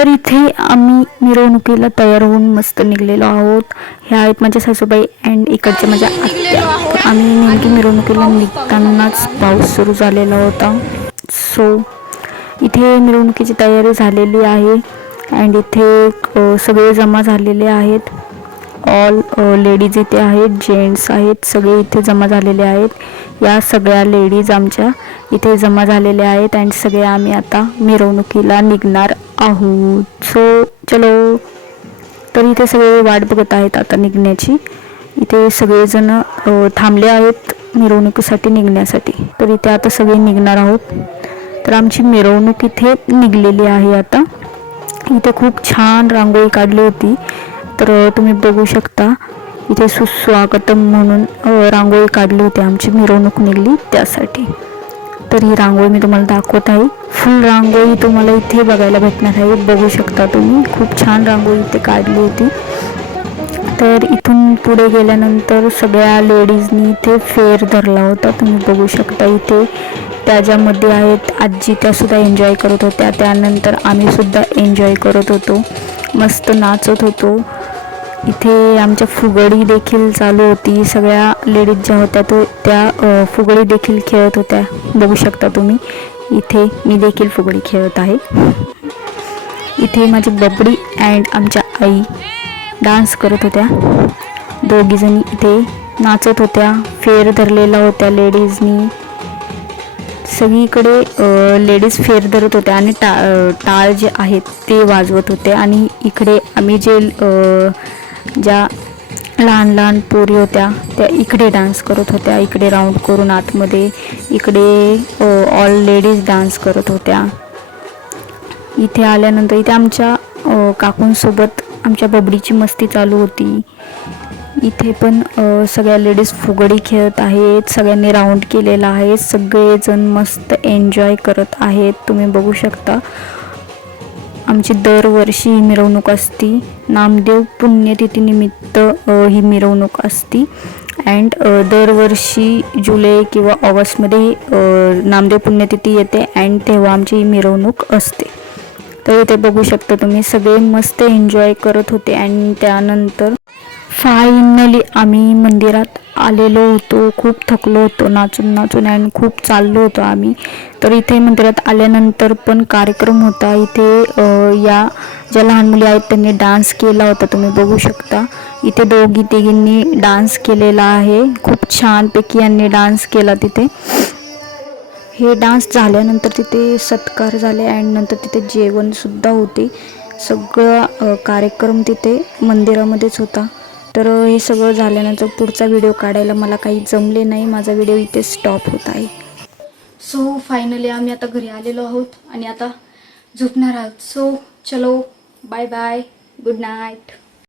तर इथे आम्ही मिरवणुकीला तयार होऊन मस्त निघलेलो आहोत. ह्या आहेत माझ्या सासूबाई अँड इकडच्या माझ्या आत्या. तर आम्ही नेमकी मिरवणुकीला निघतानाच पाऊस सुरू झालेला होता. सो इथे मिरवणुकीची तयारी झालेली आहे अँड इथे सगळे जमा झालेले आहेत. ऑल लेडीज इथे आहेत, जेंट्स आहेत, सगळे इथे जमा झालेले आहेत. या सगळ्या लेडीज आमच्या इथे जमा झालेल्या आहेत अँड सगळे आम्ही आता मिरवणुकीला निघणार आहोत. सो चलो. तर इथे सगळे वाट बघत आहेत आता निघण्याची. इथे सगळेजण थांबले आहेत मिरवणुकीसाठी निघण्यासाठी. तर इथे आता सगळे निघणार आहोत. तर आमची मिरवणूक इथे निघलेली आहे आता. इथे खूप छान रांगोळी काढली होती. तर तुम्ही बघू शकता इथे सुस्वागतम म्हणून रांगोळी काढली होती. आमची मिरवणूक निघली त्यासाठी. तर ही रांगोळी मी तुम्हाला दाखवत आहे. फुल रांगोळी तुम्हाला इथे बघायला भेटणार आहे. बघू शकता तुम्ही, खूप छान रांगोळी इथे काढली होती. तर इथून पुढे गेल्यानंतर सगळ्या लेडीजनी इथे फेर धरला होता. तुम्ही बघू शकता इथे त्याच्यामध्ये आहेत आजी, त्यासुद्धा एन्जॉय करत होत्या. त्यानंतर आम्हीसुद्धा एन्जॉय करत होतो, मस्त नाचत होतो. इथे आमच्या फुगडी देखील चालू होती. सगळ्या लेडीज ज्या होत्या त्या फुगडी देखील खेळत होत्या. बघू शकता तुम्ही इथे मी देखील फुगडी खेळत आहे. इथे माझी बबडी अँड आमच्या आई डान्स करत होत्या. दोघीजणी इथे नाचत होत्या. फेर धरलेला होत्या लेडीजनी. सगळीकडे लेडीज फेर धरत होत्या आणि टाळ जे आहेत ते वाजवत होते. आणि इकडे आम्ही ज्या लहान लहान पोरी होत्या त्या इकडे डान्स करत होत्या. इकडे राऊंड करून आतमध्ये इकडे ऑल लेडीज डान्स करत होत्या. इथे आल्यानंतर इथे आमच्या काकूंसोबत आमच्या बबडीची मस्ती चालू होती. इथे पण सगळ्या लेडीज फुगडी खेळत आहेत. सगळ्यांनी राऊंड केलेला आहे. सगळेजण मस्त एन्जॉय करत आहेत. तुम्ही बघू शकता आमची दरवर्षी ही मिरवणूक असती. नामदेव पुण्यतिथीनिमित्त ही मिरवणूक असती अँड दरवर्षी जुलै किंवा ऑगस्टमध्ये नामदेव पुण्यतिथी येते अँड तेव्हा आमची ही मिरवणूक असते. तर इथे बघू शकता तुम्ही सगळे मस्त एन्जॉय करत होते. अँड त्यानंतर फायनली आम्ही मंदिरात आलेलो होतो. खूप थकलो होतो नाचून नाचून अँड खूप चाललो होतो आम्ही. तर इथे मंदिरात आल्यानंतर पण कार्यक्रम होता. इथे या ज्या लहान मुली आहेत त्यांनी डान्स केला होता. तुम्ही बघू शकता इथे दोघी तिघींनी डान्स केलेला आहे. खूप छानपैकी यांनी डान्स केला तिथे. हे डान्स झाल्यानंतर तिथे सत्कार झाले अँड नंतर तिथे जेवणसुद्धा होते. सगळं कार्यक्रम तिथे मंदिरामध्येच होता. तर हे सगळं झाल्यानंतर पुढचा व्हिडिओ काढायला मला काही जमले नाही. माझा व्हिडिओ इथे स्टॉप होत आहे. सो फायनली आम्ही आता घरी आलेलो आहोत आणि आता झोपणार आहोत. सो चलो, बाय बाय, गुड नाईट.